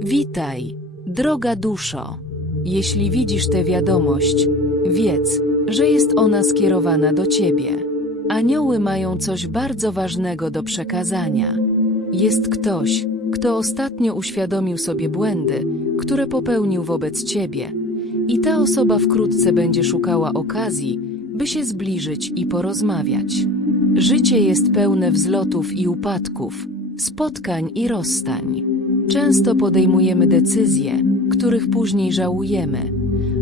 Witaj, droga duszo. Jeśli widzisz tę wiadomość, wiedz, że jest ona skierowana do ciebie. Anioły mają coś bardzo ważnego do przekazania. Jest ktoś, kto ostatnio uświadomił sobie błędy, które popełnił wobec ciebie, i ta osoba wkrótce będzie szukała okazji, by się zbliżyć i porozmawiać. Życie jest pełne wzlotów i upadków, spotkań i rozstań. Często podejmujemy decyzje, których później żałujemy,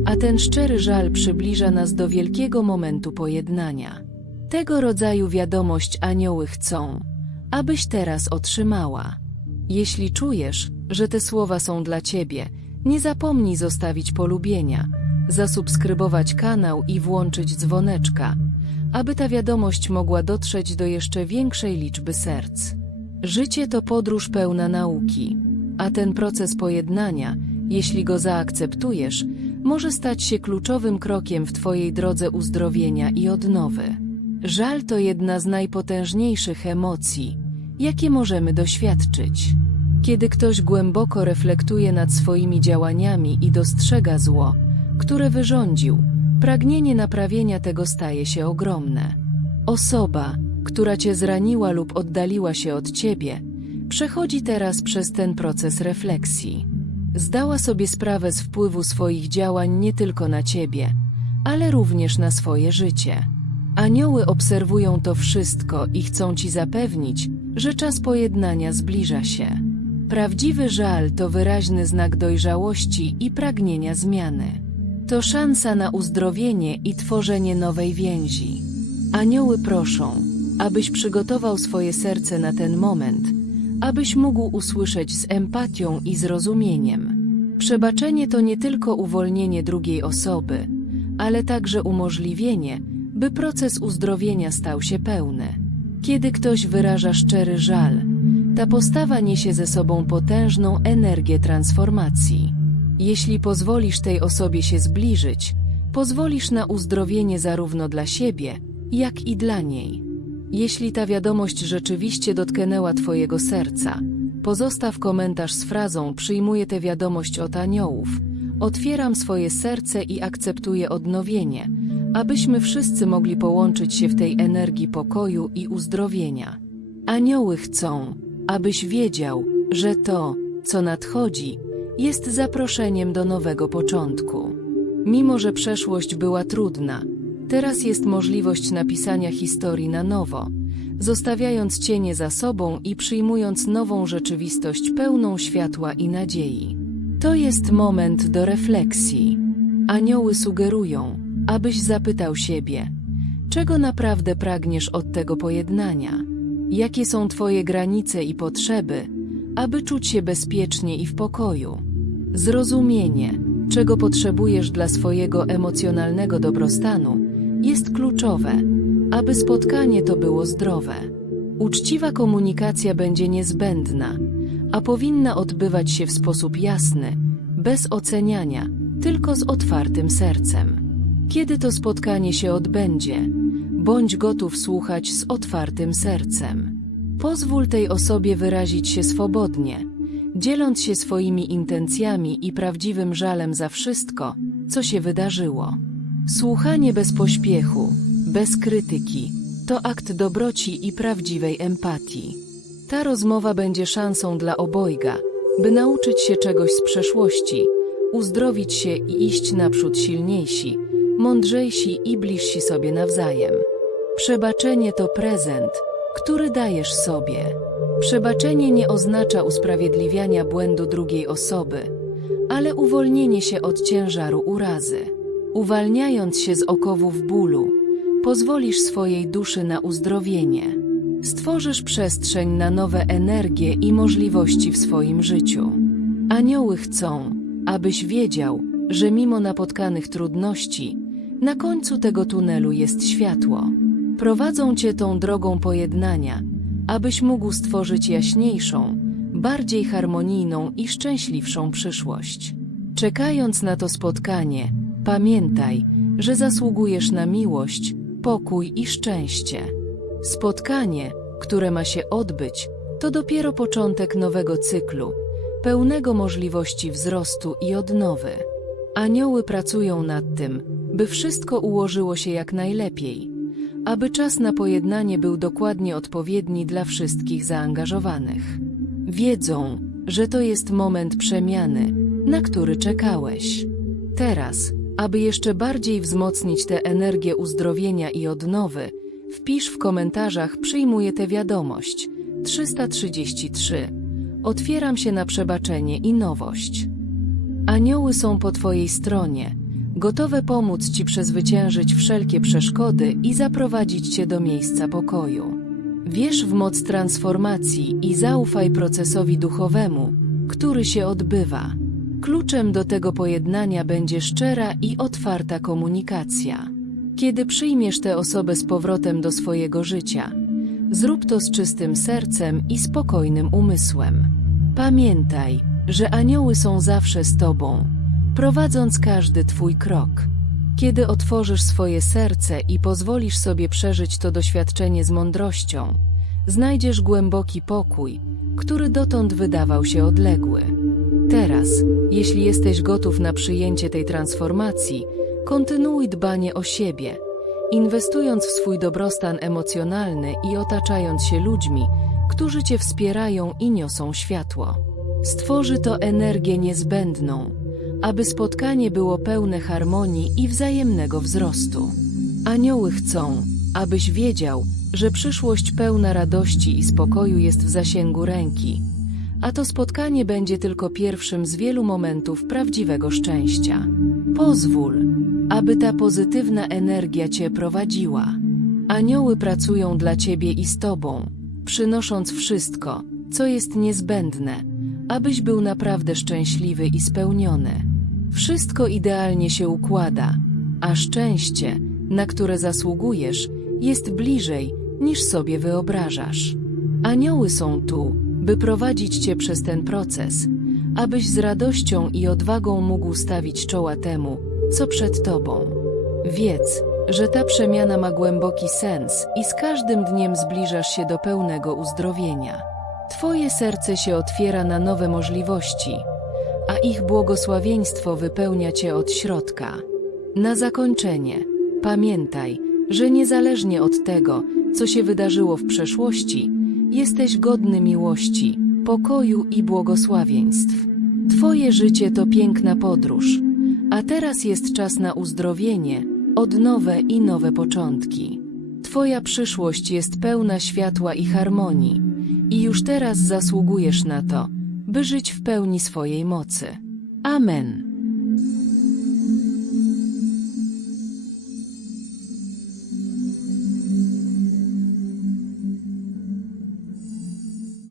a ten szczery żal przybliża nas do wielkiego momentu pojednania. Tego rodzaju wiadomość anioły chcą, abyś teraz otrzymała. Jeśli czujesz, że te słowa są dla ciebie, nie zapomnij zostawić polubienia, zasubskrybować kanał i włączyć dzwoneczka, aby ta wiadomość mogła dotrzeć do jeszcze większej liczby serc. Życie to podróż pełna nauki, a ten proces pojednania, jeśli go zaakceptujesz, może stać się kluczowym krokiem w Twojej drodze uzdrowienia i odnowy. Żal to jedna z najpotężniejszych emocji, jakie możemy doświadczyć. Kiedy ktoś głęboko reflektuje nad swoimi działaniami i dostrzega zło, które wyrządził, pragnienie naprawienia tego staje się ogromne. Osoba, która cię zraniła lub oddaliła się od ciebie, przechodzi teraz przez ten proces refleksji. Zdała sobie sprawę z wpływu swoich działań nie tylko na ciebie, ale również na swoje życie. Anioły obserwują to wszystko i chcą ci zapewnić, że czas pojednania zbliża się. Prawdziwy żal to wyraźny znak dojrzałości i pragnienia zmiany. To szansa na uzdrowienie i tworzenie nowej więzi. Anioły proszą, abyś przygotował swoje serce na ten moment, abyś mógł usłyszeć z empatią i zrozumieniem. Przebaczenie to nie tylko uwolnienie drugiej osoby, ale także umożliwienie, by proces uzdrowienia stał się pełny. Kiedy ktoś wyraża szczery żal, ta postawa niesie ze sobą potężną energię transformacji. Jeśli pozwolisz tej osobie się zbliżyć, pozwolisz na uzdrowienie zarówno dla siebie, jak i dla niej. Jeśli ta wiadomość rzeczywiście dotknęła Twojego serca, pozostaw komentarz z frazą Przyjmuję tę wiadomość od aniołów, otwieram swoje serce i akceptuję odnowienie, abyśmy wszyscy mogli połączyć się w tej energii pokoju i uzdrowienia. Anioły chcą, abyś wiedział, że to, co nadchodzi, jest zaproszeniem do nowego początku. Mimo, że przeszłość była trudna, teraz jest możliwość napisania historii na nowo, zostawiając cienie za sobą i przyjmując nową rzeczywistość pełną światła i nadziei. To jest moment do refleksji. Anioły sugerują, abyś zapytał siebie, czego naprawdę pragniesz od tego pojednania? Jakie są Twoje granice i potrzeby, aby czuć się bezpiecznie i w pokoju? Zrozumienie, czego potrzebujesz dla swojego emocjonalnego dobrostanu, jest kluczowe, aby spotkanie to było zdrowe. Uczciwa komunikacja będzie niezbędna, a powinna odbywać się w sposób jasny, bez oceniania, tylko z otwartym sercem. Kiedy to spotkanie się odbędzie, bądź gotów słuchać z otwartym sercem. Pozwól tej osobie wyrazić się swobodnie, dzieląc się swoimi intencjami i prawdziwym żalem za wszystko, co się wydarzyło. Słuchanie bez pośpiechu, bez krytyki, to akt dobroci i prawdziwej empatii. Ta rozmowa będzie szansą dla obojga, by nauczyć się czegoś z przeszłości, uzdrowić się i iść naprzód silniejsi, mądrzejsi i bliżsi sobie nawzajem. Przebaczenie to prezent, który dajesz sobie. Przebaczenie nie oznacza usprawiedliwiania błędu drugiej osoby, ale uwolnienie się od ciężaru urazy. Uwalniając się z okowów bólu, pozwolisz swojej duszy na uzdrowienie. Stworzysz przestrzeń na nowe energie i możliwości w swoim życiu. Anioły chcą, abyś wiedział, że mimo napotkanych trudności, na końcu tego tunelu jest światło. Prowadzą cię tą drogą pojednania, abyś mógł stworzyć jaśniejszą, bardziej harmonijną i szczęśliwszą przyszłość. Czekając na to spotkanie, pamiętaj, że zasługujesz na miłość, pokój i szczęście. Spotkanie, które ma się odbyć, to dopiero początek nowego cyklu, pełnego możliwości wzrostu i odnowy. Anioły pracują nad tym, by wszystko ułożyło się jak najlepiej, aby czas na pojednanie był dokładnie odpowiedni dla wszystkich zaangażowanych. Wiedzą, że to jest moment przemiany, na który czekałeś. Teraz, aby jeszcze bardziej wzmocnić tę energię uzdrowienia i odnowy, wpisz w komentarzach przyjmuję tę wiadomość 333. Otwieram się na przebaczenie i nowość. Anioły są po Twojej stronie, gotowe pomóc Ci przezwyciężyć wszelkie przeszkody i zaprowadzić Cię do miejsca pokoju. Wierz w moc transformacji i zaufaj procesowi duchowemu, który się odbywa. Kluczem do tego pojednania będzie szczera i otwarta komunikacja. Kiedy przyjmiesz tę osobę z powrotem do swojego życia, zrób to z czystym sercem i spokojnym umysłem. Pamiętaj, że anioły są zawsze z Tobą, prowadząc każdy Twój krok. Kiedy otworzysz swoje serce i pozwolisz sobie przeżyć to doświadczenie z mądrością, znajdziesz głęboki pokój, który dotąd wydawał się odległy. Teraz, jeśli jesteś gotów na przyjęcie tej transformacji, kontynuuj dbanie o siebie, inwestując w swój dobrostan emocjonalny i otaczając się ludźmi, którzy Cię wspierają i niosą światło. Stworzy to energię niezbędną, aby spotkanie było pełne harmonii i wzajemnego wzrostu. Anioły chcą, abyś wiedział, że przyszłość pełna radości i spokoju jest w zasięgu ręki, a to spotkanie będzie tylko pierwszym z wielu momentów prawdziwego szczęścia. Pozwól, aby ta pozytywna energia Cię prowadziła. Anioły pracują dla Ciebie i z Tobą, przynosząc wszystko, co jest niezbędne, abyś był naprawdę szczęśliwy i spełniony. Wszystko idealnie się układa, a szczęście, na które zasługujesz, jest bliżej niż sobie wyobrażasz. Anioły są tu, by prowadzić Cię przez ten proces, abyś z radością i odwagą mógł stawić czoła temu, co przed Tobą. Wiedz, że ta przemiana ma głęboki sens i z każdym dniem zbliżasz się do pełnego uzdrowienia. Twoje serce się otwiera na nowe możliwości, a ich błogosławieństwo wypełnia Cię od środka. Na zakończenie, pamiętaj, że niezależnie od tego, co się wydarzyło w przeszłości, jesteś godny miłości, pokoju i błogosławieństw. Twoje życie to piękna podróż, a teraz jest czas na uzdrowienie, odnowę i nowe początki. Twoja przyszłość jest pełna światła i harmonii, i już teraz zasługujesz na to, by żyć w pełni swojej mocy. Amen.